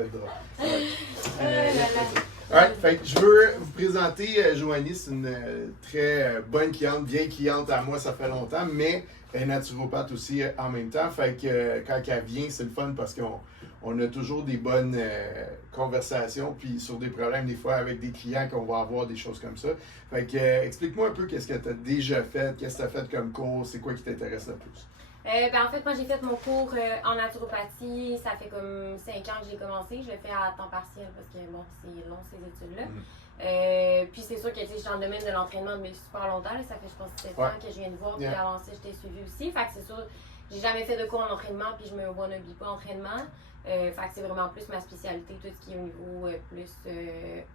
être drôle. Ouais, fait que je veux vous présenter Joanie, c'est une très bonne cliente, vieille cliente à moi, ça fait longtemps, mais elle est naturopathe aussi en même temps. Fait que quand elle vient, c'est le fun parce qu'on a toujours des bonnes conversations, puis sur des problèmes, des fois, avec des clients qu'on va avoir, des choses comme ça. Fait que explique-moi un peu qu'est-ce que tu as déjà fait, qu'est-ce que tu as fait comme cours, c'est quoi qui t'intéresse le plus? En fait, moi, j'ai fait mon cours en naturopathie. Ça fait comme 5 ans que j'ai commencé. Je le fais à temps partiel parce que, bon, c'est long, ces études-là. Puis c'est sûr que, tu sais, je suis dans le domaine de l'entraînement depuis super longtemps. Là. Ça fait, je pense, 7 ans que je viens de voir. Puis avant ça, je t'ai suivi aussi. Fait que c'est sûr, j'ai jamais fait de cours en entraînement. Puis je me n'oublie pas entraînement. Fait que c'est vraiment plus ma spécialité, tout ce qui est au niveau plus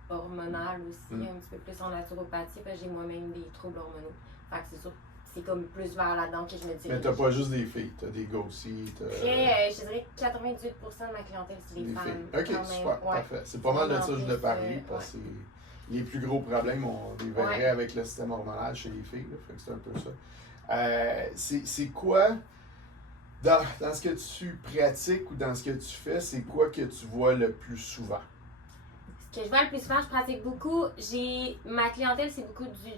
hormonal aussi. Un petit peu plus en naturopathie. Parce que j'ai moi-même des troubles hormonaux. Fait que c'est sûr. C'est comme plus vers là-dedans que je me dirige. Mais t'as pas juste des filles, t'as des gars aussi. Après, je dirais que 98% de ma clientèle, c'est des femmes. Filles. Ok, super, ouais. parfait. C'est pas mal de ça que je voulais parler parce que les plus gros problèmes, on les verrait avec le système hormonal chez les filles. Là, fait que c'est un peu ça. C'est quoi, dans ce que tu pratiques ou dans ce que tu fais, c'est quoi que tu vois le plus souvent? Ce que je vois le plus souvent, je pratique beaucoup. Ma clientèle, c'est beaucoup du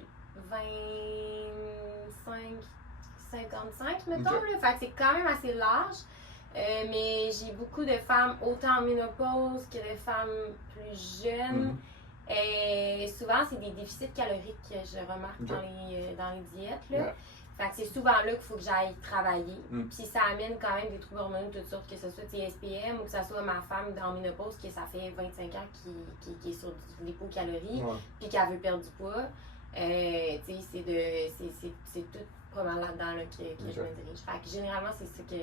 55, mettons. Là. Fait que c'est quand même assez large. Mais j'ai beaucoup de femmes autant en ménopause que de femmes plus jeunes. Et souvent, c'est des déficits caloriques que je remarque dans les diètes. Là. Fait que c'est souvent là qu'il faut que j'aille travailler. Puis ça amène quand même des troubles hormonaux de toutes sortes, que ce soit SPM ou que ce soit ma femme dans ménopause qui ça fait 25 ans qui est sur de l'hypocalorie puis qu'elle veut perdre du poids. C'est tout pas mal là-dedans là, que je me dirige. Fait que généralement, c'est ça que...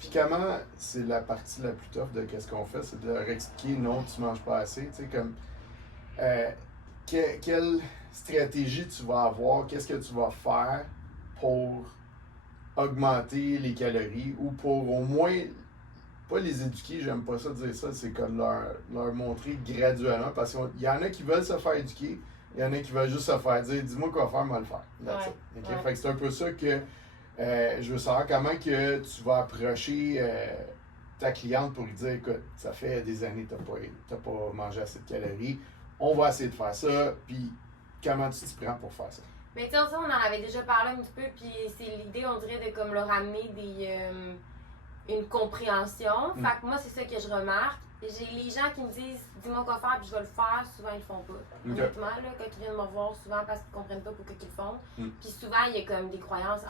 Puis comment, c'est la partie la plus tough de qu'est-ce qu'on fait, c'est de leur expliquer non, tu manges pas assez, tu sais, comme... quelle stratégie tu vas avoir, qu'est-ce que tu vas faire pour augmenter les calories ou pour au moins, pas les éduquer, j'aime pas ça dire ça, c'est comme leur montrer graduellement, parce qu'il y en a qui veulent se faire éduquer, il y en a qui veulent juste se faire dire, dis-moi quoi faire, moi le faire. Fait que c'est un peu ça que je veux savoir comment que tu vas approcher ta cliente pour lui dire, écoute, ça fait des années que t'as pas mangé assez de calories, on va essayer de faire ça, puis comment tu t'y prends pour faire ça? Mais tu sais, on en avait déjà parlé un petit peu, puis c'est l'idée, on dirait, de comme leur amener une compréhension. Fait que moi, c'est ça que je remarque. J'ai les gens qui me disent, dis-moi quoi faire, puis je vais le faire, souvent ils le font pas. Honnêtement, là, quand ils viennent me revoir, souvent parce qu'ils comprennent pas pourquoi ils le font. Puis souvent, il y a comme des croyances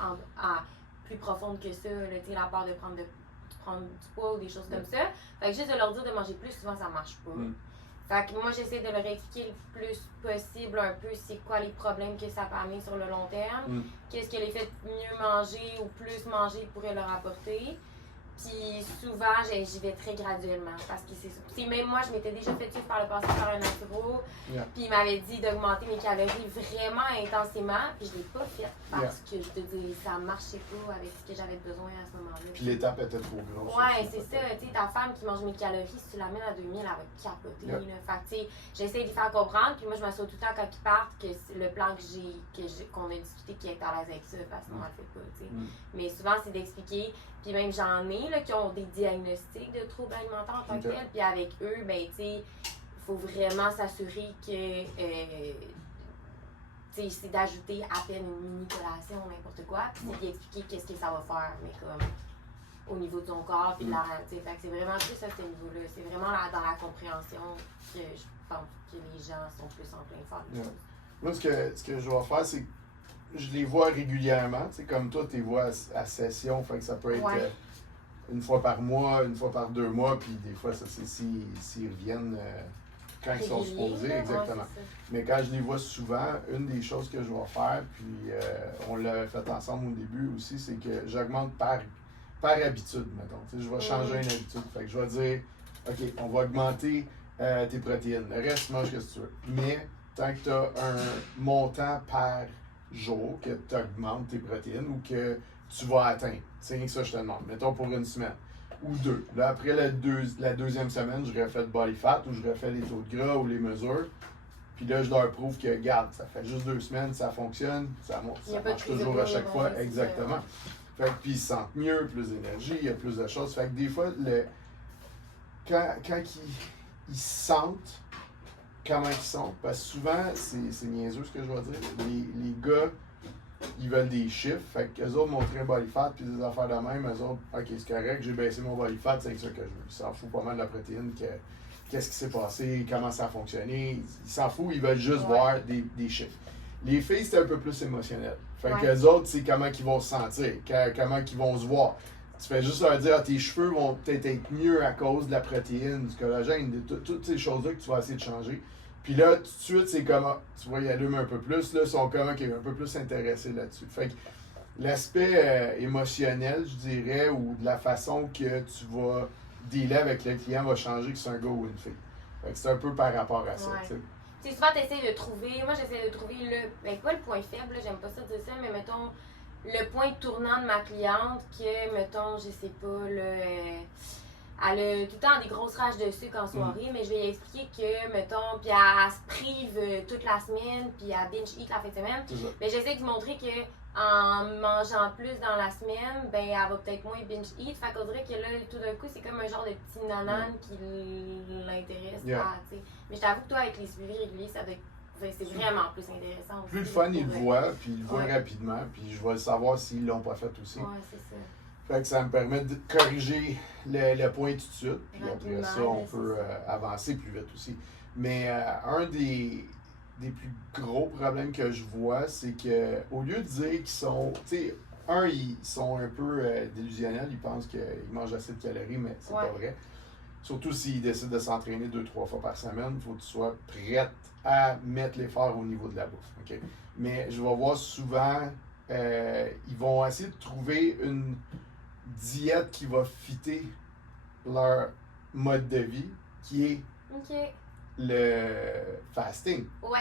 plus profondes que ça, là, tu sais, la peur de prendre du poids ou des choses comme ça. Fait que juste de leur dire de manger plus, souvent ça marche pas. Fait que moi, j'essaie de leur expliquer le plus possible un peu c'est quoi les problèmes que ça peut amener sur le long terme. Qu'est-ce que l'effet de mieux manger ou plus manger pourrait leur apporter. Puis souvent, j'y vais très graduellement parce que c'est même moi, je m'étais déjà fait suivre par le passé par un naturo. Puis il m'avait dit d'augmenter mes calories vraiment intensément. Puis je l'ai pas fait parce que je te dis, ça marchait pas avec ce que j'avais besoin à ce moment-là. Puis l'étape était trop grosse. Ouais, c'est ça. Tu sais, ta femme qui mange mes calories, si tu l'amènes à 2000, elle va capoter. Là. Fait que tu sais, j'essaie de lui faire comprendre. Puis moi, je m'assure tout le temps quand ils partent que le plan qu'on a discuté, qu'il est à l'aise avec ça. Parce qu'on ne le fait pas, tu sais. Mais souvent, c'est d'expliquer. Puis même j'en ai là, qui ont des diagnostics de troubles alimentaires en tant que tel. Puis avec eux, ben tu sais, il faut vraiment s'assurer que c'est d'ajouter à peine une mini collation ou n'importe quoi. Puis c'est d'expliquer qu'est-ce que ça va faire, mais comme au niveau de son corps. Puis fait que c'est vraiment plus à ce niveau-là. C'est vraiment dans la compréhension que je pense que les gens sont plus enclins à faire les choses. Moi, ce que je vais faire, c'est je les vois régulièrement, tu sais, comme toi, tu les vois à session, fait que ça peut être une fois par mois, une fois par 2 mois, puis des fois, ça c'est s'ils reviennent quand ils sont supposés, exactement. Mais quand je les vois souvent, une des choses que je vais faire, puis on l'a fait ensemble au début aussi, c'est que j'augmente par habitude, mettons. Tu sais, je vais changer une habitude, fait que je vais dire, OK, on va augmenter tes protéines, le reste, mange ce que tu veux. Mais tant que tu as un montant par jour que tu augmentes tes protéines ou que tu vas atteindre. C'est rien que ça que je te demande. Mettons pour une semaine ou 2. Là, après la deuxième semaine, je refais le body fat ou je refais les taux de gras ou les mesures. Puis là, je leur prouve que, regarde, ça fait juste 2 semaines, ça fonctionne, ça marche toujours à chaque fois. Exactement. Fait que, puis ils se sentent mieux, plus d'énergie, il y a plus de choses. Fait que des fois, quand ils sentent comment ils sont, parce que souvent, c'est niaiseux ce que je vais dire, les gars, ils veulent des chiffres, fait qu'eux autres montraient un body fat puis des affaires de même, eux autres, ok, c'est correct, j'ai baissé mon body fat, c'est ça que je veux. Ils s'en foutent pas mal de la protéine, qu'est-ce qui s'est passé, comment ça a fonctionné, ils s'en foutent, ils veulent juste voir des chiffres. Les filles, c'est un peu plus émotionnel. Fait qu'eux autres, c'est comment ils vont se sentir, comment ils vont se voir. Tu fais juste leur dire, tes cheveux vont peut-être être mieux à cause de la protéine, du collagène, de toutes ces choses-là que tu vas essayer de changer. Puis là, tout de suite, c'est comme, tu vois, ils allument un peu plus, là, ils sont comme, un peu plus intéressés là-dessus. Fait que l'aspect émotionnel, je dirais, ou de la façon que tu vas dealer avec le client va changer que c'est un gars ou une fille. Fait que c'est un peu par rapport à ça, tu sais. Tu sais, souvent, tu essaies de trouver, moi, j'essaie de trouver pas le point faible, j'aime pas ça dire ça, mais mettons, le point tournant de ma cliente que, mettons, je sais pas, elle a tout le temps des grosses rages de sucre en soirée, mais je vais lui expliquer que, mettons, puis elle se prive toute la semaine, puis elle binge eat la fin de semaine. Mais j'essaie de lui montrer que en mangeant plus dans la semaine, ben elle va peut-être moins binge eat. Fait qu'on dirait que là, tout d'un coup, c'est comme un genre de petit nanan qui l'intéresse. T'sais. Mais je t'avoue que toi, avec les suivis réguliers, ça doit être. C'est vraiment plus intéressant aussi. Plus le fun, ils le voient, puis ils le voient rapidement, puis je vais le savoir s'ils l'ont pas fait aussi. Ouais, c'est ça. Fait que ça me permet de corriger le point tout de suite, puis après ça, on peut avancer plus vite aussi. Mais un des plus gros problèmes que je vois, c'est que au lieu de dire qu'ils sont, tu sais, ils sont un peu délusionnels, ils pensent qu'ils mangent assez de calories, mais c'est pas vrai. Surtout s'ils décident de s'entraîner 2-3 fois par semaine, il faut que tu sois prête à mettre l'effort au niveau de la bouffe. Okay? Mais je vais voir souvent, ils vont essayer de trouver une diète qui va fitter leur mode de vie, qui est le fasting. Ouais.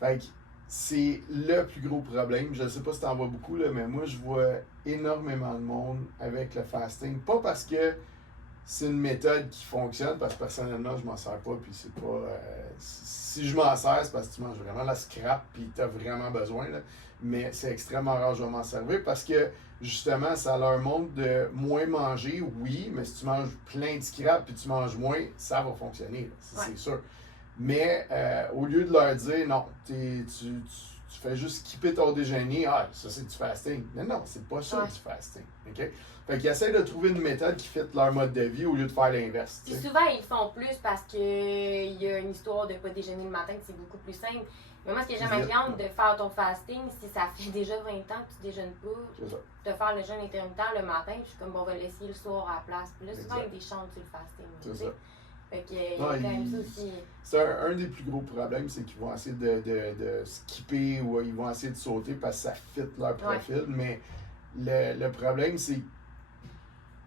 Fait que c'est le plus gros problème. Je ne sais pas si tu en vois beaucoup, là, mais moi, je vois énormément de monde avec le fasting. Pas parce que c'est une méthode qui fonctionne, parce que personnellement, je m'en sers pas, puis c'est pas... si je m'en sers, c'est parce que tu manges vraiment la scrap, puis tu as vraiment besoin, là. Mais c'est extrêmement rare que je vais m'en servir, parce que, justement, ça leur montre de moins manger, oui, mais si tu manges plein de scrap, puis tu manges moins, ça va fonctionner, c'est sûr. Mais au lieu de leur dire, non, tu fais juste skipper ton déjeuner, ça c'est du fasting. Non, c'est pas ça du fasting, OK? Fait qu'ils essaient de trouver une méthode qui fit leur mode de vie au lieu de faire l'inverse. Puis souvent, ils le font plus parce qu'il y a une histoire de pas déjeuner le matin, que c'est beaucoup plus simple. Mais moi, ce que j'aime à ma cliente, de faire ton fasting, si ça fait déjà 20 ans que tu déjeunes pas, de faire le jeûne intermittent le matin, puis je suis comme, bon, on va laisser le soir à la place. Puis là, souvent, il y a des chants sur le fasting. C'est ça. Fait qu'il y a quand même ça aussi. C'est un des plus gros problèmes, c'est qu'ils vont essayer de skipper ou ils vont essayer de sauter parce que ça fit leur profil. Mais le problème, c'est que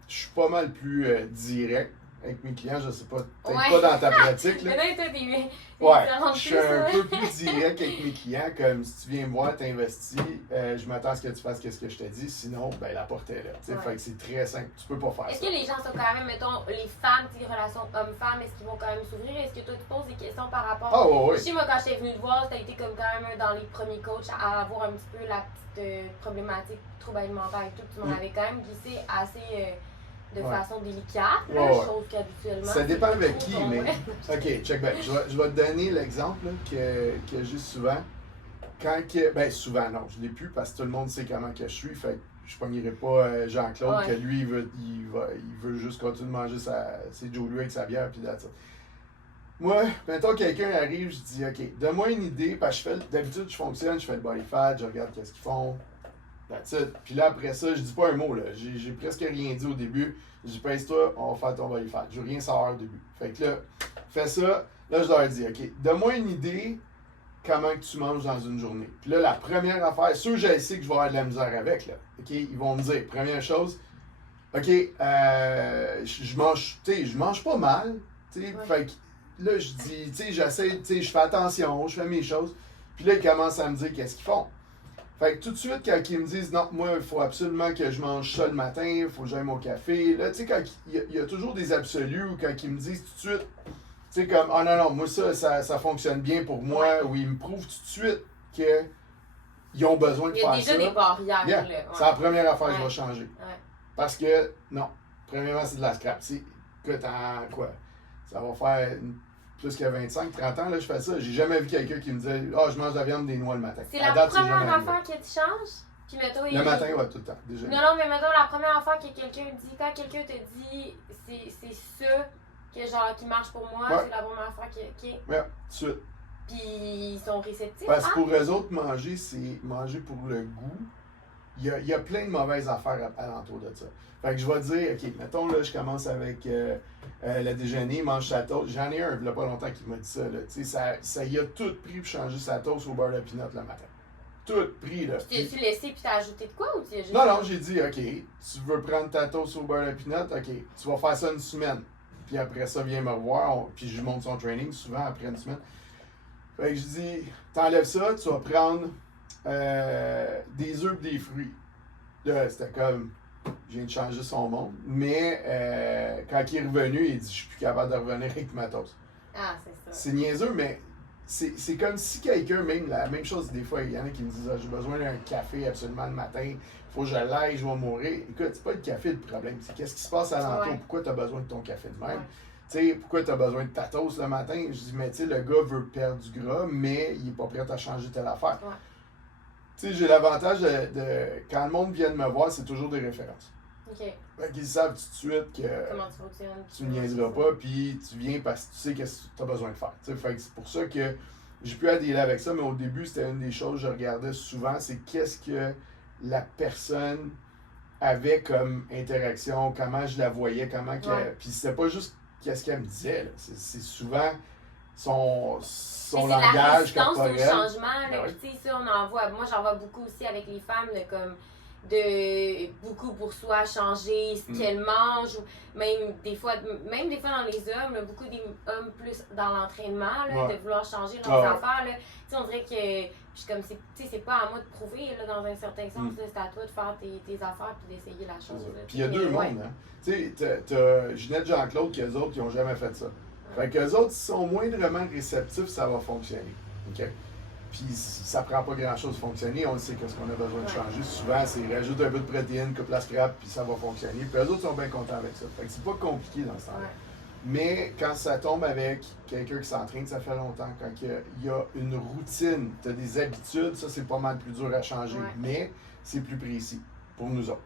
je suis pas mal plus direct avec mes clients. Je sais pas, peut-être pas dans ta pratique. Là. Mais toi, je suis un peu plus direct avec mes clients. Comme si tu viens me voir, t'investis, je m'attends à ce que tu fasses ce que je te dis. Sinon, ben la porte est là. Fait que c'est très simple. Tu peux pas faire ça. Est-ce que les gens sont quand même, mettons, les femmes, les relations hommes-femmes, est-ce qu'ils vont quand même s'ouvrir? Est-ce que toi, tu poses des questions par rapport à... Je sais, moi, quand j'étais venue te voir, t'as été comme quand même dans les premiers coachs à avoir un petit peu la petite problématique trouble alimentaire et tout. Tu m'en avais quand même glissé assez... de façon délicate, chose qu'habituellement... Ça dépend avec qui, mais... OK, check back. Je vais te donner l'exemple que j'ai souvent. Souvent, non, je l'ai plus parce que tout le monde sait comment que je suis. Fait que je ne pognerai pas Jean-Claude, que lui, il veut juste continuer de manger ses Joe Louis avec sa bière, puis là, ça. Moi, mettons quelqu'un arrive, je dis, OK, donne-moi une idée, parce que d'habitude, je fonctionne, je fais le body fat, je regarde qu'est-ce qu'ils font. That's it. Puis là, après ça, je dis pas un mot, là. J'ai presque rien dit au début. Je dis, pèse-toi, on va faire ton body fat. Je veux rien savoir au début. Fait que là, fais ça. Là, je leur dis, OK, donne-moi une idée comment que tu manges dans une journée. Puis là, la première affaire, sûr, je sais que je vais avoir de la misère avec, là. OK, ils vont me dire, première chose, OK, je mange pas mal, tu sais. Fait que là, je dis, tu sais, j'essaie, tu sais, je fais attention, je fais mes choses. Puis là, ils commencent à me dire qu'est-ce qu'ils font. Fait que tout de suite, quand ils me disent non, moi, il faut absolument que je mange ça le matin, il faut que j'aille mon café. Là, tu sais, quand il y a toujours des absolus ou quand ils me disent tout de suite, tu sais, comme, non, moi, ça fonctionne bien pour moi, ou ils me prouvent tout de suite qu'ils ont besoin de faire ça. Il y a déjà des barrières, là. C'est la première affaire que je vais changer. Parce que, non, premièrement, c'est de la scrap. écoute, en quoi? Ça va faire plus que 25, 30 ans, là, je fais ça. J'ai jamais vu quelqu'un qui me disait « Ah, je mange de la viande des noix le matin. » C'est la première affaire que tu changes? Puis mettons, le matin, ouais, tout le temps. Déjà. Non, mais mettons, la première affaire que quelqu'un dit, quand quelqu'un te dit c'est ça que, genre, qui marche pour moi, c'est la première affaire qui est. Ouais, tout de suite. Puis ils sont réceptifs. Parce que pour eux autres, manger, c'est manger pour le goût. Il y a plein de mauvaises affaires alentour de ça. Fait que je vais dire, OK, mettons, là, je commence avec le déjeuner, mange sa toast. J'en ai un, il n'y a pas longtemps, qui m'a dit ça. Là. Ça y a tout pris pour changer sa toast au beurre de pinot le matin. Tout pris, là. Puis t'as-tu laissé puis t'as ajouté de quoi ou tu as juste... Non, j'ai dit, OK, tu veux prendre ta toast au beurre de pinot, OK, tu vas faire ça une semaine. Puis après ça, viens me revoir, puis je monte son training souvent après une semaine. Fait que je dis, t'enlèves ça, tu vas prendre des œufs et des fruits. Là, c'était comme, je viens de changer son monde. Mais quand il est revenu, il dit, je suis plus capable de revenir avec ma toast. Ah, c'est ça. C'est niaiseux, mais c'est comme si quelqu'un, même la même chose, des fois, il y en a qui me disent, j'ai besoin d'un café absolument le matin, il faut que je l'aille, je vais mourir. Écoute, c'est pas le café le problème, c'est qu'est-ce qui se passe alentour, pourquoi tu as besoin de ton café de même. Tu sais, pourquoi tu as besoin de ta toast le matin? Je dis, mais tu sais, le gars veut perdre du gras, mais il n'est pas prêt à changer telle affaire. Tu sais, j'ai l'avantage de quand le monde vient de me voir, c'est toujours des références. OK. Fait qu'ils savent tout de suite que comment tu fonctionnes, tu ne niaiseras pas, puis tu viens parce que tu sais qu'est-ce que tu as besoin de faire. T'sais, fait que c'est pour ça que j'ai pu adhérer avec ça, mais au début, c'était une des choses que je regardais souvent, c'est qu'est-ce que la personne avait comme interaction, comment je la voyais, comment qu'elle... Puis c'était pas juste qu'est-ce qu'elle me disait, là. C'est souvent son langage corporel. C'est la résistance au changement, là, tu sais, ça, on en voit. Moi, j'en vois beaucoup aussi avec les femmes, là, comme de beaucoup pour soi changer ce qu'elles mangent, ou même des fois dans les hommes, là, beaucoup des hommes plus dans l'entraînement, là, de vouloir changer leurs affaires. Là. On dirait que je suis comme, c'est pas à moi de prouver, là, dans un certain sens, c'est à toi de faire tes affaires et d'essayer la chose. Puis il y a deux mondes, hein. Tu sais, t'as Ginette Jean-Claude qui eux autres qui n'ont jamais fait ça. Fait qu'eux autres, s'ils sont moindrement réceptifs, ça va fonctionner. OK? Puis ça prend pas grand-chose de fonctionner, on sait qu'est-ce qu'on a besoin de changer. Souvent, c'est rajoute un peu de protéines, coupe la scrap, puis ça va fonctionner. Puis eux autres sont bien contents avec ça. Fait que c'est pas compliqué dans ce temps-là. Mais quand ça tombe avec quelqu'un qui s'entraîne, ça fait longtemps, quand il y a une routine, tu as des habitudes, ça c'est pas mal plus dur à changer. Mais c'est plus précis pour nous autres.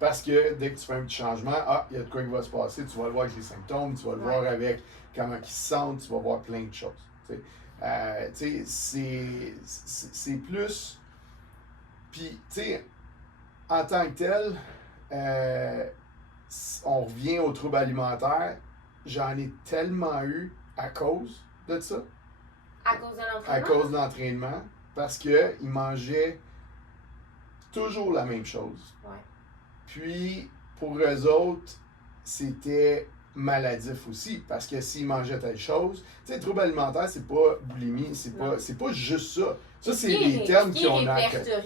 Parce que dès que tu fais un petit changement, il y a de quoi qui va se passer, tu vas le voir avec les symptômes, tu vas le voir avec comment ils se sentent, tu vas voir plein de choses. Tu sais, c'est plus. Puis, tu sais, en tant que tel, on revient aux troubles alimentaires. J'en ai tellement eu à cause de ça. À cause de l'entraînement? À cause de l'entraînement. Parce qu'ils mangeaient toujours la même chose. Puis, pour eux autres, c'était maladif aussi, parce que s'ils mangeaient telle chose, tu sais, trouble alimentaire, c'est pas boulimie, c'est pas juste ça. Ça, c'est les termes qu'on a. C'est ça,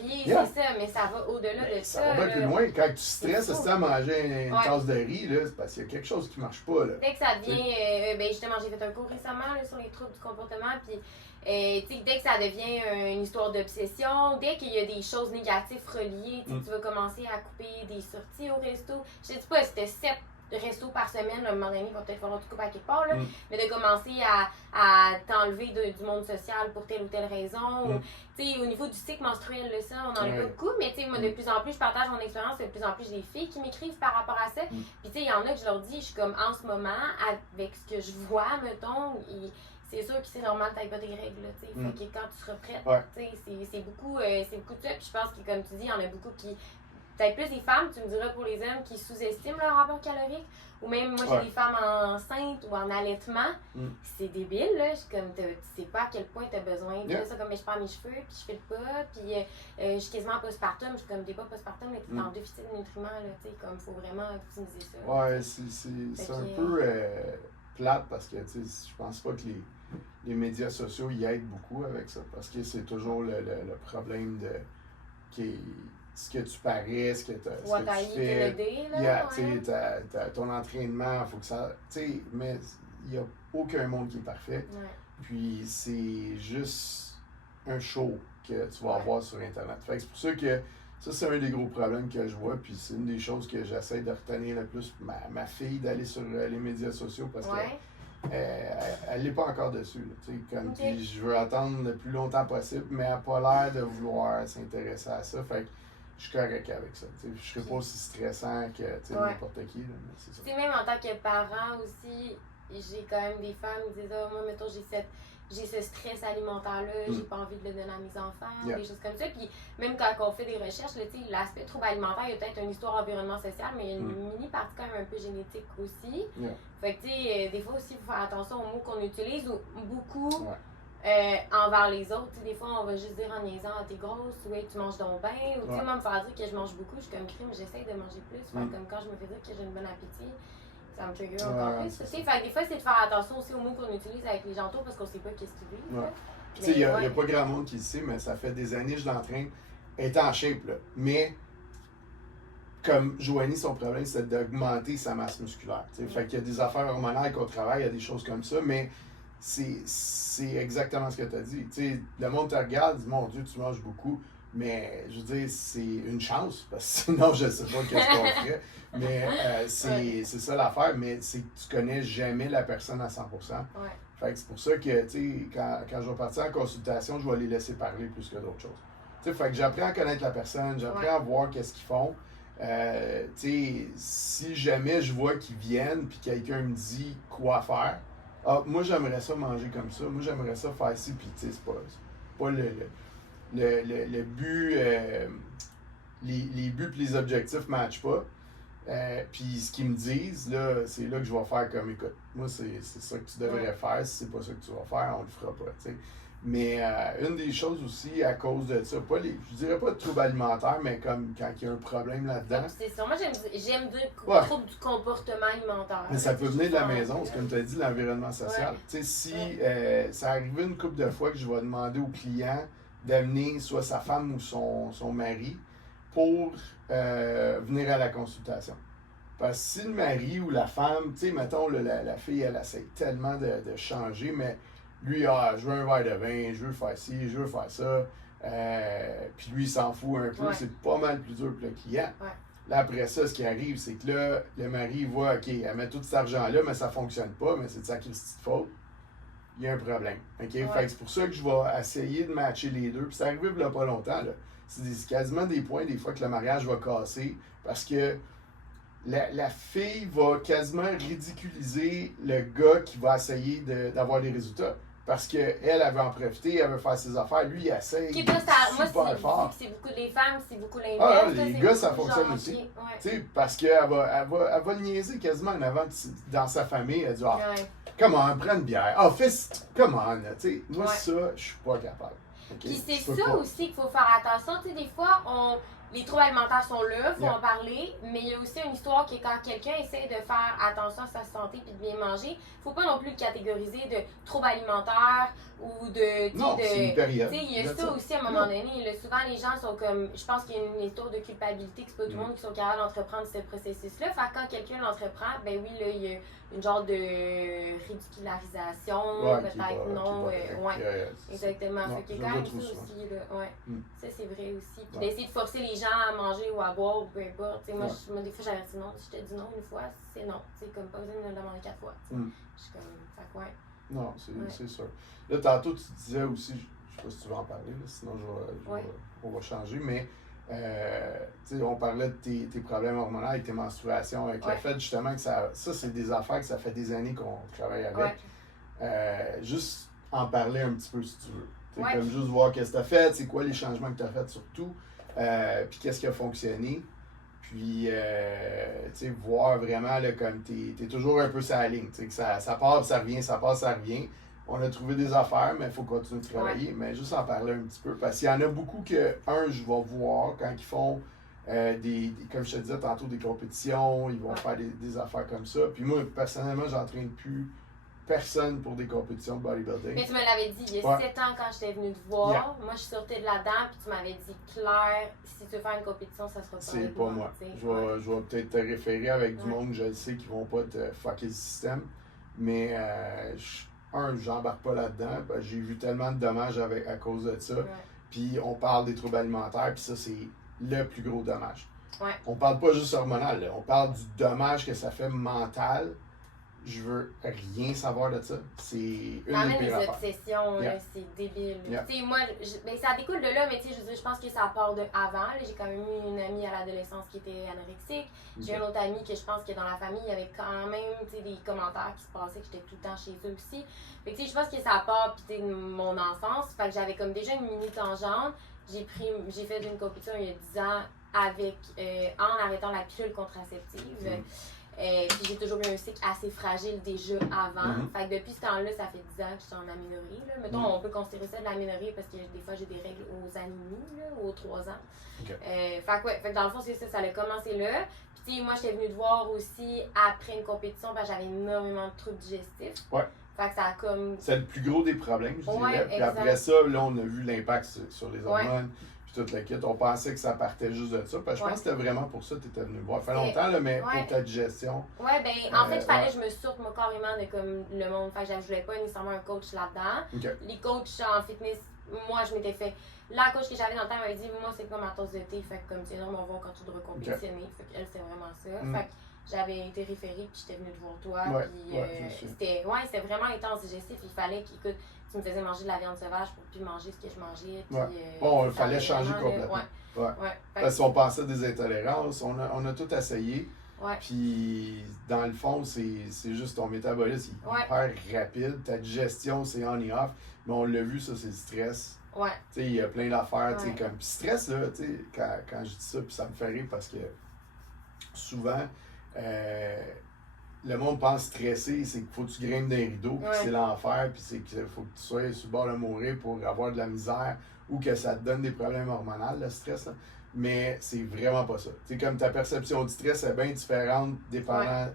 mais ça va au-delà de ça. Ça va bien plus loin. Quand tu stresses, c'est à manger une tasse de riz, là, c'est parce qu'il y a quelque chose qui marche pas. Là. Dès que ça devient, justement, j'ai fait un cours récemment là, sur les troubles du comportement, puis dès que ça devient une histoire d'obsession, dès qu'il y a des choses négatives reliées, tu vas commencer à couper des sorties au resto. Je sais pas, c'était 7 restos par semaine, à un moment donné, il va peut-être falloir que tu coupes à quelque part, là, mais de commencer à t'enlever du monde social pour telle ou telle raison. Au niveau du cycle menstruel, là, ça, on en a pas beaucoup, mais moi, de plus en plus, je partage mon expérience, de plus en plus, j'ai des filles qui m'écrivent par rapport à ça. Puis, il y en a que je leur dis, je suis comme, en ce moment, avec ce que je vois, mettons, c'est sûr que c'est normal que tu n'aies pas tes règles, là, fait que quand tu seras prête, c'est beaucoup de ça. Puis je pense que, comme tu dis, il y en a beaucoup qui... Peut-être plus des femmes, tu me diras pour les hommes, qui sous-estiment leur rapport calorique. Ou même, moi, j'ai des femmes enceintes ou en allaitement. C'est débile, là. Comme, tu sais pas à quel point tu as besoin de ça. Comme, je perds mes cheveux, puis je file pas. Puis, je suis quasiment postpartum. Je suis comme, t'es pas postpartum, mais t'es en déficit de nutriments, là. Tu sais, comme, faut vraiment optimiser ça. Ouais, c'est un peu plate parce que, tu sais, je pense pas que les médias sociaux y aident beaucoup avec ça. Parce que c'est toujours le problème de... ce que tu parais, ce que tu fais. Ton entraînement, il faut que ça... Tu sais, mais il n'y a aucun monde qui est parfait. Puis c'est juste un show que tu vas avoir sur Internet. Fait que c'est pour ça que Ça, c'est un des gros problèmes que je vois, puis c'est une des choses que j'essaie de retenir le plus. Ma fille, d'aller sur les médias sociaux, parce qu'elle n'est pas encore dessus. Là, comme, puis je veux attendre le plus longtemps possible, mais elle n'a pas l'air de vouloir s'intéresser à ça. Fait que je suis correct avec ça. Je ne serais pas aussi stressant que n'importe qui. Là, mais c'est ça. Même en tant que parent aussi, j'ai quand même des femmes qui disent moi, mettons, j'ai ce stress alimentaire-là, j'ai pas envie de le donner à mes enfants, des choses comme ça. Puis même quand on fait des recherches, l'aspect trouble alimentaire, il y a peut-être une histoire environnement social, mais il y a une mini partie quand même un peu génétique aussi. Fait que des fois aussi, il faut faire attention aux mots qu'on utilise ou beaucoup envers les autres. Des fois, on va juste dire en niaisant, t'es grosse, tu manges donc bien. Ou moi, me faire dire que je mange beaucoup, je suis comme crime, j'essaie de manger plus. Comme quand je me fais dire que j'ai une bonne appétit. Ça me trigger encore plus. Fait que des fois, c'est de faire attention aussi aux mots qu'on utilise avec les gens autour parce qu'on sait pas qu'est-ce qu'ils disent. Puis tu sais, il n'y a pas grand monde qui le sait, mais ça fait des années que je l'entraîne. Elle est en shape, là. Mais comme Joanie, son problème, c'est d'augmenter sa masse musculaire. Fait qu'il y a des affaires hormonales qu'on travaille, il y a des choses comme ça, mais c'est exactement ce que tu as dit. T'sais, le monde te regarde, dit mon Dieu, tu manges beaucoup. Mais je veux dire, c'est une chance, parce que sinon, je ne sais pas qu'est-ce qu'on ferait. Mais c'est ça l'affaire, mais c'est que tu connais jamais la personne à 100%. Fait que c'est pour ça que, tu sais, quand je vais partir en consultation, je vais les laisser parler plus que d'autres choses. Tu sais, fait que j'apprends à connaître la personne, j'apprends à voir qu'est-ce qu'ils font. Tu sais, si jamais je vois qu'ils viennent, puis quelqu'un me dit quoi faire, moi, j'aimerais ça manger comme ça, moi, j'aimerais ça faire ci, puis tu sais, c'est pas le but, les buts et les objectifs ne matchent pas. Puis ce qu'ils me disent, là, c'est là que je vais faire comme, écoute, moi, c'est ça que tu devrais faire. Si c'est pas ça que tu vas faire, on le fera pas. T'sais. Mais une des choses aussi, à cause de ça, je dirais pas de troubles alimentaires, mais comme quand il y a un problème là-dedans. C'est ça. Moi, j'aime dire trouble du comportement alimentaire. Mais ça peut venir de la maison, c'est comme tu as dit, l'environnement social. Tu sais, si ça arrive une couple de fois que je vais demander au client d'amener soit sa femme ou son mari pour venir à la consultation. Parce que si le mari ou la femme, tu sais, mettons, la fille, elle essaie tellement de changer, mais lui, je veux un verre de vin, je veux faire ci, je veux faire ça, puis lui, il s'en fout un peu, c'est pas mal plus dur pour le client. Là, après ça, ce qui arrive, c'est que là, le mari voit, OK, elle met tout cet argent-là, mais ça fonctionne pas, mais c'est de sa petite faute. Il y a un problème. Okay? Fait que c'est pour ça que je vais essayer de matcher les deux. Puis c'est arrivé il n'y a pas longtemps. Là. C'est quasiment des points, des fois, que le mariage va casser parce que la fille va quasiment ridiculiser le gars qui va essayer d'avoir des résultats. Parce qu'elle veut en profiter, elle veut faire ses affaires. Lui, il essaye super fort. C'est beaucoup les femmes, c'est beaucoup l'inverse. Les gars, ça fonctionne aussi. Parce qu'elle va le niaiser quasiment en avant dans sa famille. Elle dit comment, prends une bière. Comment, moi, ça, je suis pas capable. Okay? Puis c'est ça aussi qu'il faut faire attention. Des fois, les troubles alimentaires sont là, il faut en parler, mais il y a aussi une histoire que quand quelqu'un essaie de faire attention à sa santé et de bien manger, il ne faut pas non plus le catégoriser de troubles alimentaires ou de... Non, c'est une période. Il y a ça aussi à un moment donné. Là, souvent, les gens sont comme... Je pense qu'il y a une histoire de culpabilité, que c'est pas tout le monde qui sont capables d'entreprendre ce processus-là. Fait que quand quelqu'un l'entreprend, ben oui, là, il y a une genre de ridicularisation, peut-être non. Exactement. Fait qu'il y a quand même ça aussi. Là, ça, c'est vrai aussi. Puis d'essayer de forcer les gens à manger ou à boire ou peu importe. Moi, des fois, j'avais dit non. Si je te dis non une fois, c'est non. C'est comme pas besoin de me le demander 4 fois. Je suis comme... Fait que non, c'est sûr. Là, tantôt, tu disais aussi, je sais pas si tu veux en parler, là, sinon on va changer, mais on parlait de tes problèmes hormonaux et tes menstruations, avec le fait justement que ça c'est des affaires que ça fait des années qu'on travaille avec. Juste en parler un petit peu si tu veux. Comme juste voir qu'est-ce que tu as fait, c'est quoi les changements que tu as fait surtout, puis qu'est-ce qui a fonctionné. Puis, voir vraiment là, comme tu es toujours un peu sur la ligne. Que ça part, ça revient, ça passe, ça revient. On a trouvé des affaires, mais il faut continuer de travailler. Mais juste en parler un petit peu. Parce qu'il y en a beaucoup que, je vais voir quand ils font comme je te disais tantôt, des compétitions, ils vont faire des affaires comme ça. Puis moi, personnellement, j'entraîne plus personne pour des compétitions de bodybuilding. Mais tu me l'avais dit, il y a 7 ans quand j'étais venue te voir, moi je sortais de là-dedans, puis tu m'avais dit, Claire, si tu veux faire une compétition, ça sera pas c'est pas moi. Je vais peut-être te référer avec du monde, je le sais, qui vont pas te fucker le système, mais j'embarque pas là-dedans, j'ai vu tellement de dommages à cause de ça, puis on parle des troubles alimentaires, puis ça c'est le plus gros dommage. Ouais. On parle pas juste hormonal, là. On parle du dommage que ça fait mental. Je veux rien savoir de ça. C'est une Ça des amène des pires affaires. obsessions, Yeah. là, c'est débile. Yeah. Tu sais, moi, ben, ça découle de là, mais tu sais, je pense que ça part de avant. Là. J'ai quand même eu une amie à l'adolescence qui était anorexique. J'ai une autre amie que je pense que dans la famille, il y avait quand même tu sais, des commentaires qui se passaient, que j'étais tout le temps chez eux aussi. Fait que tu sais, je pense que ça part puis, de mon enfance. Fait que j'avais comme déjà une mini tangente. J'ai fait une compétition il y a 10 ans avec, en arrêtant la pilule contraceptive. Puis j'ai toujours eu un cycle assez fragile déjà avant. Fait que depuis ce temps-là, ça fait 10 ans que je suis en aménorrhée. Là. Mettons, on peut considérer ça de l'aménorrhée parce que des fois, j'ai des règles aux anémies, là, aux 3 ans. Okay. Fait que dans le fond, c'est ça, ça a commencé là. Puis tu sais, moi, j'étais venue te voir aussi après une compétition parce que j'avais énormément de troubles digestifs. Ouais. Fait que ça a comme... C'est le plus gros des problèmes, je dirais. Puis exact. après ça, là, on a vu l'impact sur les hormones. Puis toute la kit. On pensait que ça partait juste de ça. Parce que je pense que c'était vraiment pour ça que tu étais venu me voir. Ça fait longtemps, là, mais pour ta digestion. Ouais, ben en fait, il fallait que je me sorte moi, carrément de comme le monde. Fait que je voulais pas nécessairement un coach là-dedans. Okay. Les coachs en fitness, moi, je m'étais fait. La coach que j'avais dans le temps m'avait dit, moi, c'est pas ma tasse de thé. Fait que comme tu sais, on va voir quand tu devrais compétitionner. Fait qu'elle, c'était vraiment ça. Fait que j'avais été référée, puis j'étais venue te voir toi. Puis c'était vraiment intense digestif. Il fallait qu'écoute, tu me faisais manger de la viande sauvage pour plus manger ce que je mangeais. Puis, bon, il fallait changer complètement. Ouais. Parce qu'on pensait des intolérances, on a tout essayé. Ouais. Puis, dans le fond, c'est juste ton métabolisme hyper rapide. Ta digestion, c'est on et off. Mais on l'a vu, ça, c'est le stress. Ouais. Tu sais, il y a plein d'affaires. Tu sais, comme. Puis, stress, là, tu sais, quand je dis ça, puis ça me fait rire parce que souvent, le monde pense stressé, c'est qu'il faut que tu grimpes dans les rideaux, puis c'est l'enfer, puis c'est qu'il faut que tu sois sur le bord de mourir pour avoir de la misère ou que ça te donne des problèmes hormonaux, le stress. Là. Mais c'est vraiment pas ça. Tu sais, comme ta perception du stress est bien différente dépendant,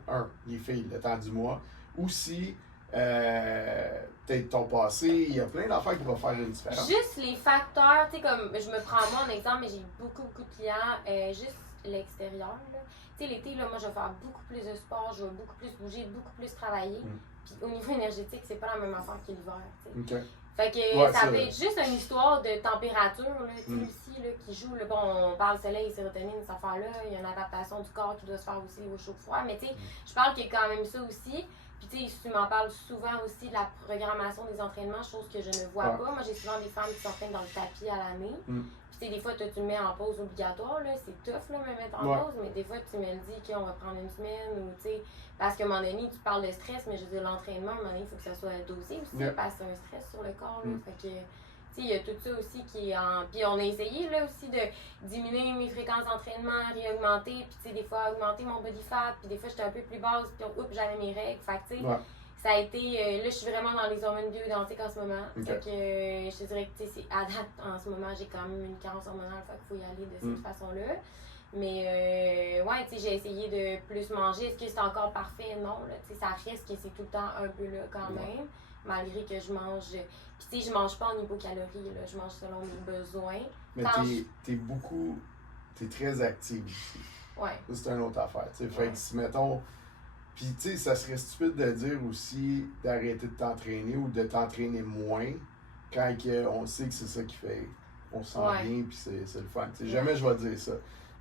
les filles, le temps du mois. Ou si, peut-être ton passé, il y a plein d'affaires qui vont faire une différence. Juste les facteurs, tu sais, comme je me prends moi en exemple, mais j'ai beaucoup de clients, juste l'extérieur, là. Tu sais, l'été, là, moi, je vais faire beaucoup plus de sport, je vais beaucoup plus bouger, beaucoup plus travailler. Puis au niveau énergétique, c'est pas la même affaire que l'hiver, tu sais. Okay. Fait que ça peut être juste une histoire de température, là, tu sais, aussi, là, qui joue. Là, bon, on parle soleil, sérotonine, cette affaire-là. Il y a une adaptation du corps qui doit se faire aussi au chaud-froid. Mais tu sais, je parle qu'il y a quand même ça aussi. Puis tu sais, tu m'en parles souvent aussi de la programmation des entraînements, chose que je ne vois pas. Moi, j'ai souvent des femmes qui s'entraînent dans le tapis à l'année. Puis des fois, toi, tu me mets en pause obligatoire, là, c'est tough, là, me mettre en pause, mais des fois, tu me le dis qu'on va prendre une semaine, ou tu sais, parce qu'à un moment donné, tu parles de stress, mais je veux dire, l'entraînement, à un moment donné, il faut que ça soit dosé aussi, parce que c'est un stress sur le corps, là, fait que, tu sais, il y a tout ça aussi qui est en... Puis on a essayé, là, aussi, de diminuer mes fréquences d'entraînement, réaugmenter, puis tu sais, des fois, augmenter mon body fat, puis des fois, j'étais un peu plus basse, puis oups, j'avais mes règles, fait que, tu sais... Ça a été. Là, je suis vraiment dans les hormones bioidentiques en ce moment. Fait que je te dirais que c'est à date, en ce moment, j'ai quand même une carence hormonale. Fait qu'il faut y aller de cette façon-là. Mais ouais, tu sais, j'ai essayé de plus manger. Est-ce que c'est encore parfait? Non. Là, tu sais, ça reste que c'est tout le temps un peu là quand même. Malgré que je mange. Puis tu sais, je mange pas en hypocalorie. Là, je mange selon mes besoins. Mais t'es très active ici. Ouais. Ça, c'est une autre affaire. T'sais. Fait que si, mettons. Puis, tu sais, ça serait stupide de dire aussi d'arrêter de t'entraîner ou de t'entraîner moins quand on sait que c'est ça qui fait. On se sent bien, puis c'est le fun. T'sais, jamais je vais dire ça.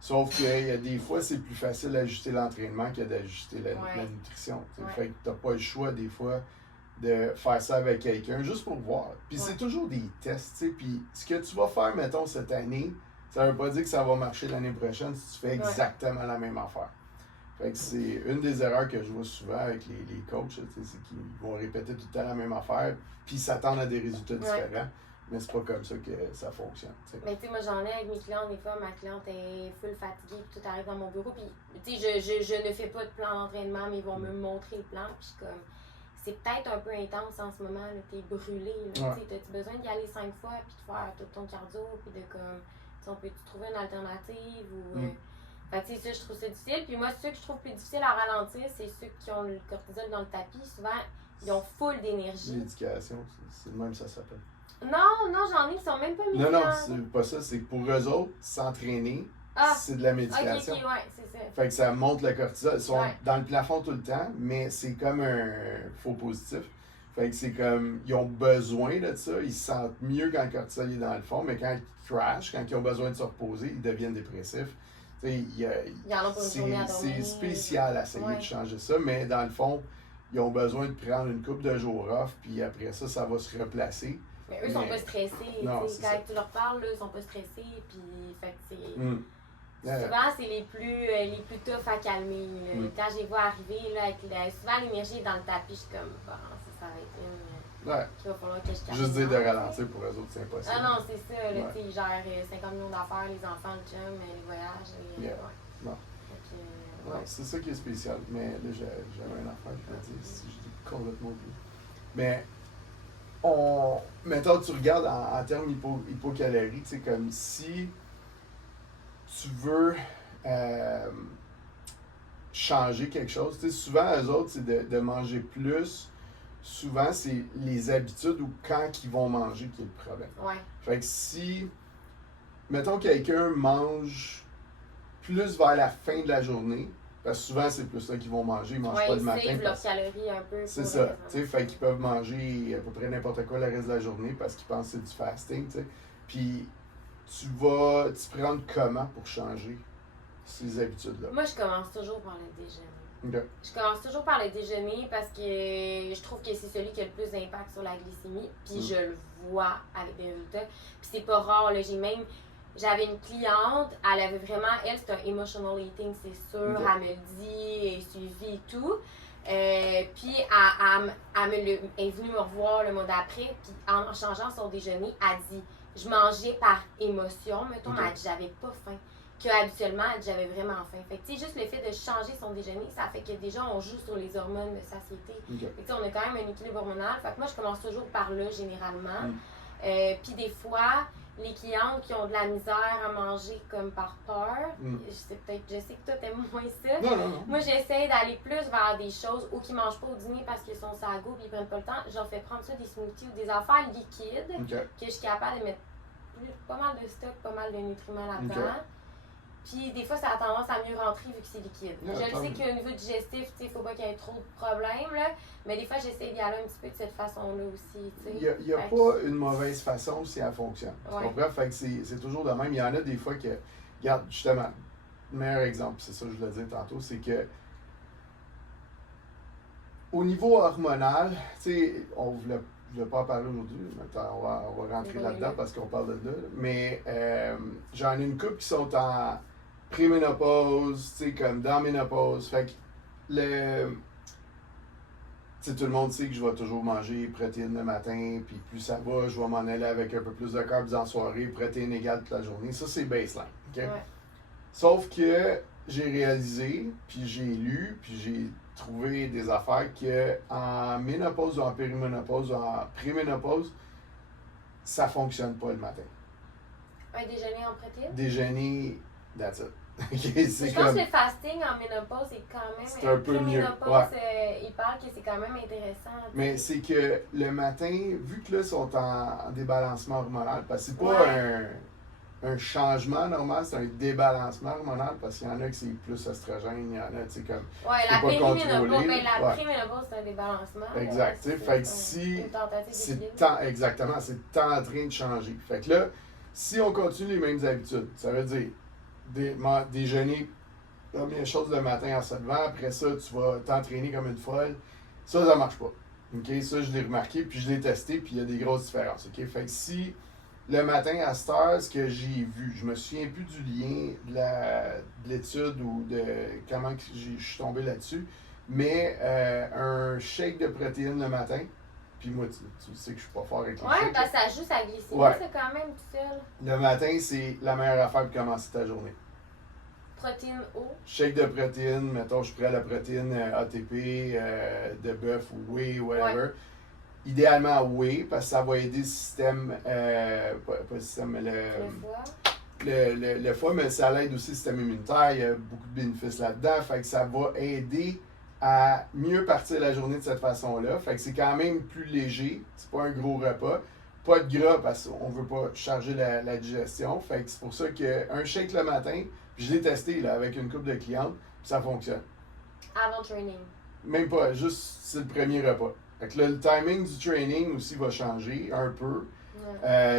Sauf qu'il y a des fois, c'est plus facile d'ajuster l'entraînement que d'ajuster la nutrition. Fait que t'as pas le choix, des fois, de faire ça avec quelqu'un juste pour voir. Puis c'est toujours des tests, tu sais. Puis ce que tu vas faire, mettons, cette année, ça veut pas dire que ça va marcher l'année prochaine si tu fais exactement la même affaire. Fait que c'est une des erreurs que je vois souvent avec les coachs, c'est qu'ils vont répéter tout le temps la même affaire, puis s'attendent à des résultats différents, mais c'est pas comme ça que ça fonctionne. T'sais. Mais tu sais, moi j'en ai avec mes clients, des fois ma cliente est full fatiguée, puis tout arrive dans mon bureau, puis tu sais, je ne fais pas de plan d'entraînement, mais ils vont me montrer le plan, puis je suis comme, c'est peut-être un peu intense en ce moment, t'es brûlé, t'as-tu besoin d'y aller 5 fois, puis de faire tout ton cardio, puis de comme, on peut-tu trouver une alternative, ou... Fait que, ça, je trouve ça difficile. Puis moi, ceux que je trouve plus difficile à ralentir, c'est ceux qui ont le cortisol dans le tapis. Souvent, ils ont full d'énergie. L'éducation, c'est le même ça s'appelle. Non, j'en ai qui sont même pas mis. Non, c'est pas ça. C'est que pour eux autres, s'entraîner, c'est de la médication. Ok, ouais, c'est ça. Fait que ça monte le cortisol. Ils sont dans le plafond tout le temps, mais c'est comme un faux positif. Fait que c'est comme, ils ont besoin de ça. Ils se sentent mieux quand le cortisol est dans le fond, mais quand ils crash, quand ils ont besoin de se reposer, ils deviennent dépressifs. Il y en a pour une journée à dormir. C'est spécial à essayer de changer ça, mais dans le fond, ils ont besoin de prendre une couple de jours off, puis après ça, ça va se replacer. Mais eux sont pas stressés. Non, quand tu leur parles, là, ils sont pas stressés, puis fait que souvent, c'est les plus tough à calmer. Quand je les vois arriver, là, souvent l'énergie est dans le tapis, je suis comme, bon, ça va être une... qu'il va falloir que je calme. Juste dire de ralentir pour eux autres, c'est impossible. Ah non, c'est ça. Là, ils gèrent 50 millions d'affaires, les enfants, le chum, les voyages. Non. C'est ça qui est spécial. Mais là, j'avais une affaire, je vais dire, si je dis complètement oublié. Mais, mettons, tu regardes en termes hypocaloriques, c'est comme si tu veux changer quelque chose. Tu sais, souvent, eux autres, c'est de manger plus. Souvent, c'est les habitudes ou quand ils vont manger qui est le problème. Ouais. Fait que si, mettons, quelqu'un mange plus vers la fin de la journée, parce que souvent, c'est plus ça qu'ils vont manger, ils ne mangent pas le matin. Ils savent leurs calories un peu. C'est ça, tu sais, fait qu'ils peuvent manger à peu près n'importe quoi le reste de la journée parce qu'ils pensent que c'est du fasting, tu sais. Puis, tu vas t'y prendre comment pour changer ces habitudes-là? Moi, je commence toujours par le déjeuner. Okay. Je commence toujours par le déjeuner parce que je trouve que c'est celui qui a le plus d'impact sur la glycémie. Puis je le vois avec des résultats. Puis c'est pas rare, là. J'avais une cliente, elle avait vraiment, elle, c'est un emotional eating, c'est sûr. Okay. Elle me le dit, elle est suivie et tout. Puis elle est venue me revoir le mois d'après. Puis en changeant son déjeuner, elle dit, je mangeais par émotion, mettons, mais elle dit, j'avais pas faim. Qu'habituellement, j'avais vraiment faim. Fait que, tu sais, juste le fait de changer son déjeuner, ça fait que déjà, on joue sur les hormones de satiété. Okay. Fait que, on a quand même un équilibre hormonal. Fait que moi, je commence toujours par là, généralement. Puis des fois, les clientes qui ont de la misère à manger comme par peur, je sais que toi, t'aimes moins ça. Non. Moi, j'essaie d'aller plus vers des choses ou qui ne mangent pas au dîner parce qu'ils sont sur la go et ils prennent pas le temps. Je leur fais prendre ça des smoothies ou des affaires liquides que je suis capable de mettre pas mal de stock, pas mal de nutriments là-dedans. Puis des fois, ça a tendance à mieux rentrer vu que c'est liquide. Je le sais qu'au niveau digestif, il ne faut pas qu'il y ait trop de problèmes, là, mais des fois, j'essaie d'y aller un petit peu de cette façon-là aussi. Il n'y a pas une mauvaise façon si elle fonctionne. Tu comprends? Fait que c'est toujours de même. Il y en a des fois que, regarde, justement, le meilleur exemple, c'est ça que je voulais dire tantôt, c'est que au niveau hormonal, tu sais, on ne voulait pas en parler aujourd'hui, mais on va rentrer là-dedans parce qu'on parle de là. Mais j'en ai une couple qui sont en préménopause, tu sais, comme dans ménopause. Fait que tu sais, tout le monde sait que je vais toujours manger protéines le matin, puis plus ça va, je vais m'en aller avec un peu plus de carbs en soirée, protéines égales toute la journée. Ça, c'est baseline. Okay? Ouais. Sauf que j'ai réalisé, puis j'ai lu, puis j'ai trouvé des affaires qu'en ménopause ou en périménopause ou en préménopause, ça fonctionne pas le matin. Un déjeuner en protéines? Déjeuner, that's it. Je pense que le fasting en ménopause est quand même... C'est un peu mieux. Il parle que c'est quand même intéressant. Mais c'est que le matin, vu que là, ils sont en débalancement hormonal, parce que c'est pas un changement normal, c'est un débalancement hormonal, parce qu'il y en a qui c'est plus oestrogène, il y en a, tu sais, comme... la périménopause, la préménopause, c'est un débalancement. Exact, tu sais, fait que si... Exactement, c'est en train de changer. Fait que là, si on continue les mêmes habitudes, ça veut dire déjeuner première chose le matin en se levant, après ça, tu vas t'entraîner comme une folle. Ça marche pas. OK? Ça, je l'ai remarqué, puis je l'ai testé, puis il y a des grosses différences. OK? Fait que si le matin à cette heure, ce que j'ai vu, je me souviens plus du lien de l'étude ou de comment je suis tombé là-dessus, mais un shake de protéines le matin, puis moi, tu sais que je suis pas fort avec les shakes. Parce que ça joue sa glycémie, c'est quand même tout seul. Le matin, c'est la meilleure affaire pour commencer ta journée. Protéines eau. Shake de protéines, mettons, je prends la protéine ATP de bœuf ou whey, whatever. Idéalement whey, parce que ça va aider le système, pas le système, mais le foie, mais ça aide aussi le système immunitaire. Il y a beaucoup de bénéfices là-dedans. Fait que ça va aider à mieux partir la journée de cette façon-là. Fait que c'est quand même plus léger. C'est pas un gros repas. Pas de gras parce qu'on veut pas charger la digestion. Fait que c'est pour ça qu'un shake le matin, puis je l'ai testé là, avec une couple de clientes, puis ça fonctionne. Avant le training? Même pas, juste c'est le premier repas. Fait que là, le timing du training aussi va changer un peu.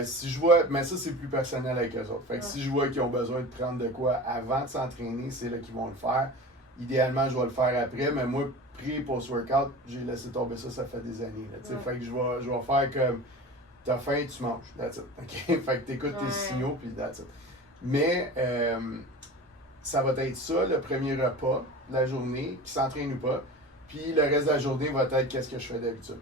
Si je vois, mais ça c'est plus personnel avec eux autres. Fait que si je vois qu'ils ont besoin de prendre de quoi avant de s'entraîner, c'est là qu'ils vont le faire. Idéalement, je vais le faire après, mais moi, post-workout, j'ai laissé tomber ça fait des années. Là, fait que je vais faire comme t'as faim, tu manges. That's it. Okay? Fait que t'écoutes tes signaux, puis that's it. Mais ça va être ça, le premier repas de la journée, qui s'entraîne ou pas. Puis le reste de la journée va être qu'est-ce que je fais d'habitude.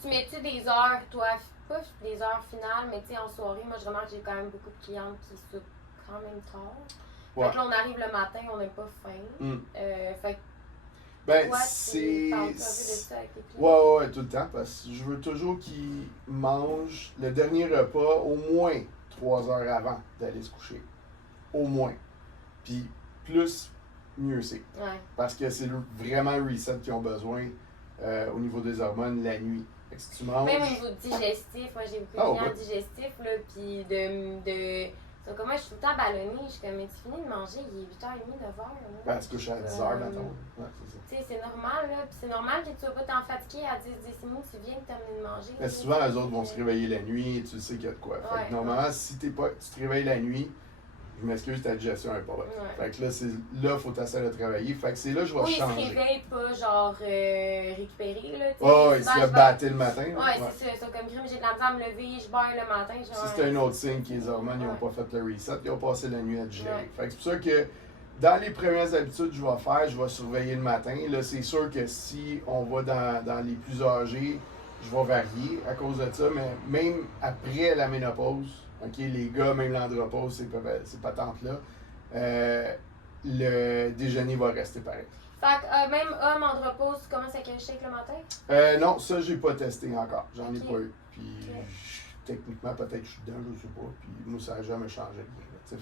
Tu mets-tu des heures, toi, pas des heures finales, mais tu sais, en soirée, moi je remarque que j'ai quand même beaucoup de clientes qui soupent quand même tard. Fait que là, on arrive le matin, on n'a pas faim. Fait que ben, toi, c'est. Tu parles un peu de ça avec les clients? Ouais, tout le temps, parce que je veux toujours qu'ils mangent le dernier repas au moins 3 heures avant d'aller se coucher. Au moins. Puis plus, mieux c'est. Parce que c'est vraiment le reset qu'ils ont besoin au niveau des hormones la nuit. Fait que si tu manges... Même au niveau digestif, moi j'ai beaucoup de clients digestifs, là, puis donc, moi, je suis tout le temps ballonnée. Je suis comme, mais tu finis de manger, il est 8h30, 9h. Ben, tu couches à 10h, mettons. Ouais, c'est ça. Tu sais, c'est normal, là. Puis c'est normal que tu sois pas tant fatigué à 10 minutes, tu viens de terminer de manger. Mais souvent, les autres vont se réveiller la nuit et tu sais qu'il y a de quoi. Fait que normalement, si tu te réveilles la nuit, je m'excuse, ta digestion n'est pas bonne. Fait que là, il faut t'asseoir de travailler. Fait que c'est là que je vais changer. Oui, il se réveille pas, genre, récupéré, là. Il s'est battu le matin. C'est ça. C'est comme crime, j'ai de la misère à me lever, je baille le matin. Genre, c'est un autre signe que les hormones n'ont pas fait le reset, ils ont passé la nuit à digérer. Fait que c'est pour ça que dans les premières habitudes que je vais surveiller le matin. Là, c'est sûr que si on va dans les plus âgés, je vais varier à cause de ça, mais même après la ménopause, les gars, même l'andropause, ces patentes-là, le déjeuner va rester pareil. Fait que même homme andropause, tu commences avec un shake le matin? Non, ça, j'ai pas testé encore. J'en ai pas eu. Puis techniquement, peut-être que je suis dedans, je sais pas. Puis moi, ça n'a jamais changé.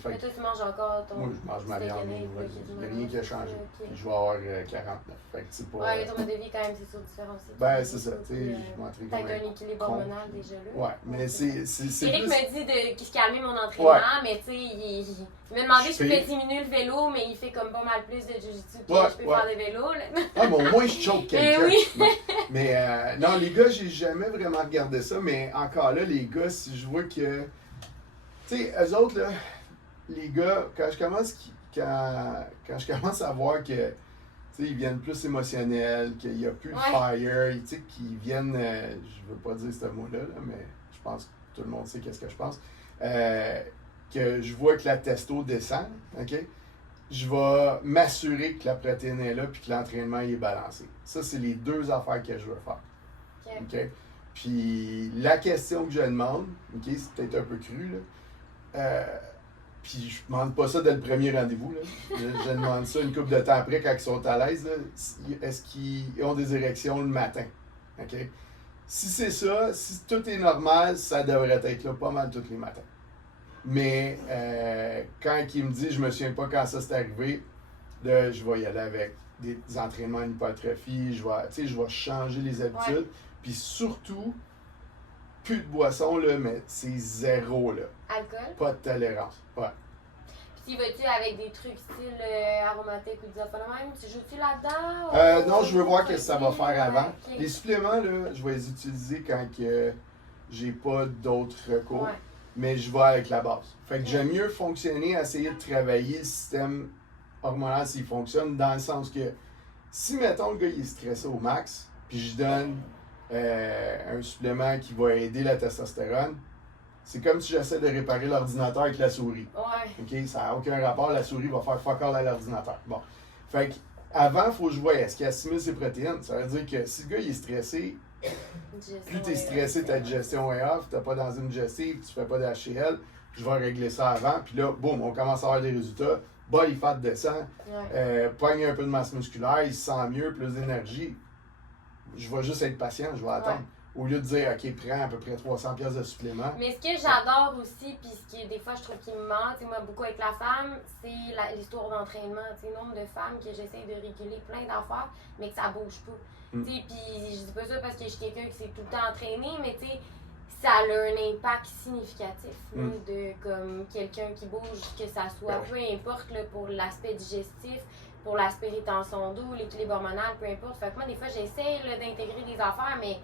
Mais toi, tu manges encore ton... Moi, je mange ma viande. Il n'y a rien qui a changé. Puis je vais avoir 49. Fait que c'est pas... Ouais, ton mode de vie, quand même, c'est sûr différent aussi. Ben, c'est ça. Tu sais, je m'entraîne comme un équilibre hormonal déjà là. Ouais, mais c'est Eric me dit de calmer mon entraînement, mais tu sais, il m'a demandé si je pouvais diminuer le vélo, mais il fait comme pas mal plus de jiu-jitsu que je peux faire des vélos. Là. Ah, mais au moins, je choque quelqu'un. Oui. Mais non, les gars, j'ai jamais vraiment regardé ça, mais encore là, les gars, si je vois que... Tu sais, eux autres, là... Les gars, quand je commence à voir que ils viennent plus émotionnels, qu'il n'y a plus de fire, qu'ils viennent, je veux pas dire ce mot-là, mais je pense que tout le monde sait qu'est-ce que je pense, que je vois que la testo descend, je vais m'assurer que la protéine est là puis que l'entraînement est balancé. Ça, c'est les deux affaires que je veux faire. Puis la question que je demande, c'est peut-être un peu cru, là, puis je demande pas ça dès le premier rendez-vous. Là. Je demande ça une couple de temps après, quand ils sont à l'aise. Est-ce qu'ils ont des érections le matin? Si c'est ça, si tout est normal, ça devrait être là pas mal tous les matins. Mais quand ils me disent, je me souviens pas quand ça s'est arrivé, là, je vais y aller avec des entraînements en hypertrophie, je vais changer les habitudes. Puis surtout, plus de boisson, là, mais c'est zéro. Là. Alcool? Pas de tolérance. Ouais. Puis vas-tu avec des trucs style aromatique ou diaphonome? Tu joues-tu là-dedans? Non, je veux voir ce que ça va faire avant. Les suppléments, là, je vais les utiliser quand j'ai pas d'autres recours. Mais je vais avec la base. Fait que j'aime mieux fonctionner, essayer de travailler le système hormonal s'il fonctionne, dans le sens que si, mettons, le gars il est stressé au max, puis je donne un supplément qui va aider la testostérone, c'est comme si j'essaie de réparer l'ordinateur avec la souris. Ça n'a aucun rapport, la souris va faire fuck all à l'ordinateur. Bon. Fait que avant, il faut que je voie, est-ce qu'il assimile ses protéines? Ça veut dire que si le gars il est stressé, plus tu es stressé, ta digestion est off, tu n'as pas d'enzyme digestive, tu ne fais pas d'HCl, je vais régler ça avant, puis là, boum, on commence à avoir des résultats. Body fat descend, pogne un peu de masse musculaire, il se sent mieux, plus d'énergie. Je vais juste être patient, je vais attendre. Au lieu de dire, OK, prends à peu près 300$ de supplément. Mais ce que j'adore aussi, puis ce qui des fois je trouve qu'il me manque, moi beaucoup avec la femme, c'est l'histoire d'entraînement. Le nombre de femmes que j'essaie de réguler plein d'affaires, mais que ça bouge pas. Puis je dis pas ça parce que je suis quelqu'un qui s'est tout le temps entraîné, mais ça a un impact significatif là, de comme quelqu'un qui bouge, que ça soit, peu importe là, pour l'aspect digestif, pour l'aspect rétention d'eau, l'équilibre hormonal, peu importe. Fait que moi, des fois, j'essaie d'intégrer des affaires, mais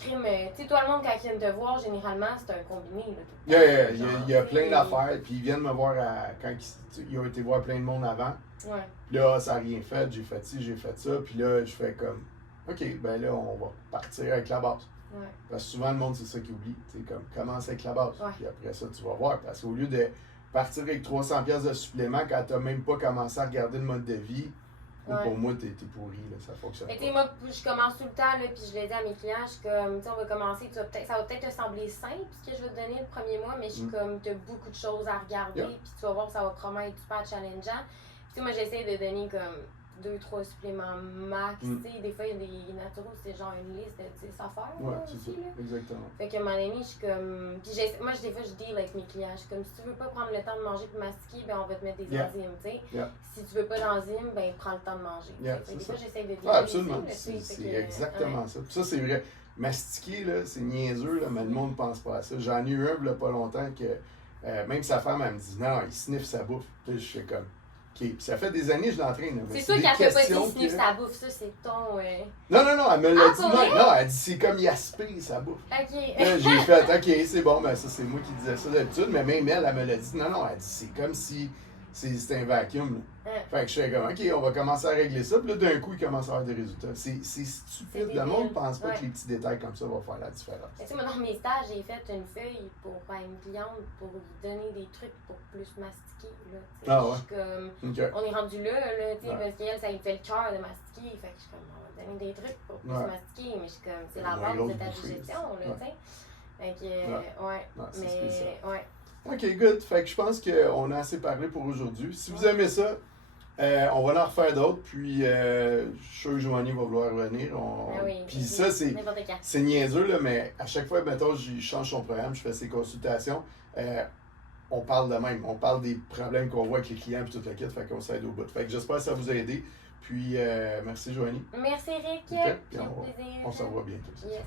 crime, tu sais, toi, le monde, quand ils viennent te voir, généralement, c'est un combiné, là, tout le temps. Il y a plein d'affaires, puis ils viennent me voir quand ils ont été voir plein de monde avant. Ouais. Puis là, ça n'a rien fait, j'ai fait ci, j'ai fait ça, puis là, je fais comme, OK, ben là, on va partir avec la base. Ouais. Parce que souvent, le monde, c'est ça qu'ils oublie. Tu sais, comme, commence avec la base. Ouais. Puis après ça, tu vas voir. Parce qu'au lieu de partir avec 300$ de supplément quand tu n'as même pas commencé à regarder le mode de vie, pour moi, t'es pourri, là, ça fonctionne Mais pas. tu sais, moi, je commence tout le temps, là, puis je l'ai dit à mes clients, je suis comme, tu sais, on va commencer, ça va peut-être te sembler simple, ce que je vais te donner le premier mois, mais je suis comme, tu as beaucoup de choses à regarder, puis tu vas voir que ça va probablement être super challengeant. Puis tu sais, moi, j'essaie de donner comme 2-3 suppléments max. Tu sais, des fois, il y a des naturaux, c'est genre une liste de 10 affaires. Ouais, là, c'est aussi, ça. là. Exactement. Fait que mon ami, je suis comme. Puis moi, des fois, je deal avec mes clients. Je suis comme, si tu veux pas prendre le temps de manger et de mastiquer, ben on va te mettre des enzymes, tu sais. Si tu veux pas d'enzymes, ben prends le temps de manger. Fait que des fois, j'essaie de dealer absolument. C'est exactement ça. Puis ça, c'est vrai. Mastiquer, là, c'est niaiseux, là, mais le monde ne pense pas à ça. J'en ai eu un, là, pas longtemps, que même sa femme, elle me dit, non, il sniffe sa bouffe. Puis je fais comme. OK. Puis ça fait des années que je l'entraîne. C'est sûr qu'elle fait pas si sniffe sa bouffe, ça c'est ton. Non, elle me l'a dit. Non, elle dit c'est comme il aspire sa bouffe. OK. Là, j'ai fait OK, c'est bon, ben ça c'est moi qui disais ça d'habitude, mais même elle me l'a dit. Non, elle dit c'est comme si c'était un vacuum. Fait que je fais comme OK, on va commencer à régler ça. Puis là, d'un coup, il commence à avoir des résultats. C'est stupide. Le monde ne pense pas que les petits détails comme ça vont faire la différence. Tu sais, moi, dans mes stages, j'ai fait une feuille pour une cliente pour lui donner des trucs pour plus mastiquer. Là, comme, on est rendu là, parce qu'elle, ça lui fait le cœur de mastiquer. Fait que je suis comme, on va donner des trucs pour plus mastiquer. Mais je suis comme, c'est la base de ta digestion, là, tu sais. Fait que, mais. OK, good. Fait que je pense qu'on a assez parlé pour aujourd'hui. Si vous aimez ça, on va en refaire d'autres. Puis, je suis sûr que Joanie va vouloir revenir. Puis ça, c'est niaiseux, là, mais à chaque fois, mettons, je change son programme, je fais ses consultations. On parle de même. On parle des problèmes qu'on voit avec les clients et toute la kit. Fait qu'on s'aide au bout. Fait que j'espère que ça vous a aidé. Puis, merci Joanie. Merci Eric. Okay. Puis on se revoit bientôt. Yes.